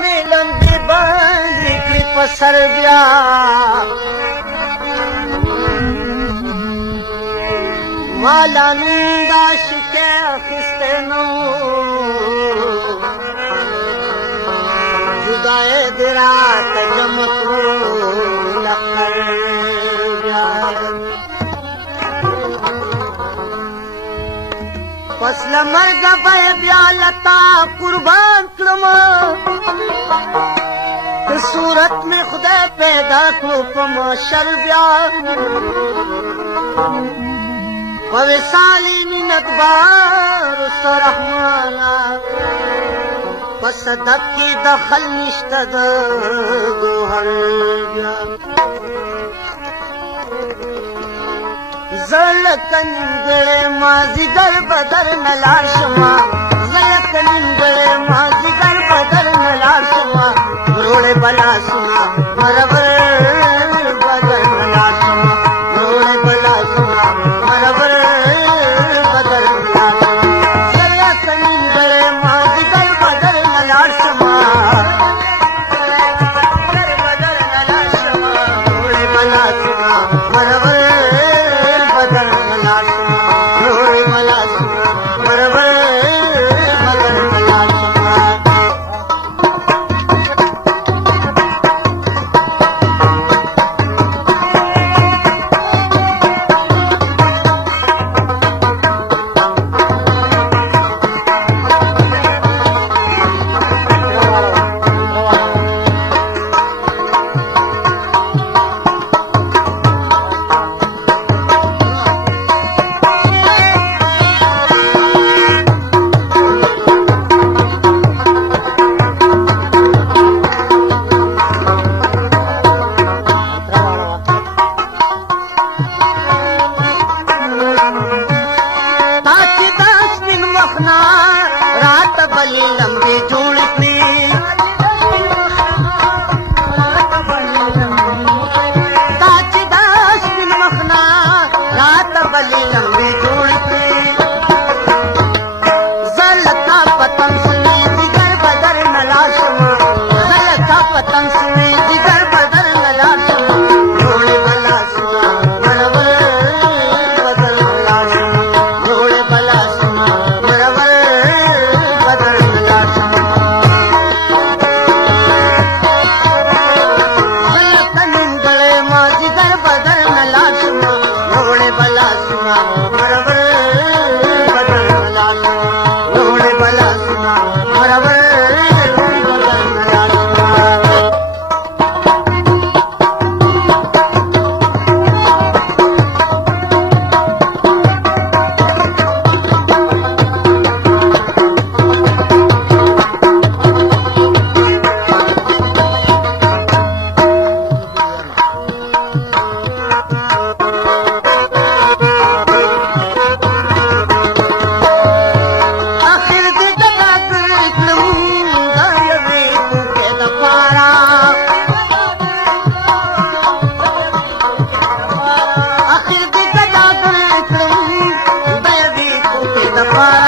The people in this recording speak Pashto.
مې لمبې باندې کړې په سر بیا ما لا نوم د عاشقۍ اخیستی نه و جدایۍ دې راته جمع کړو لښکر بیا پس له مرګه به یې بیا لتا قربان کړمه د صورت مې خدای پیدا کړو په محشر بیا په وصال مینت بار ستا رحمانه په صدق کې دخل نشته د ګوهر بیا زه لکه نیمګړی مازدیګر به درنه لاړ شمه زه لکه نیمګړی مازدیګر به درنه لاړ شمه وروړی به لاسونه مرور به درنه لاړ شمه وروړی به لاسونه مرور به درنه لاړ شمه زه لکه نیمګړی مازدیګر به درنه لاړ شمه وروړی به لاسونه مرور Para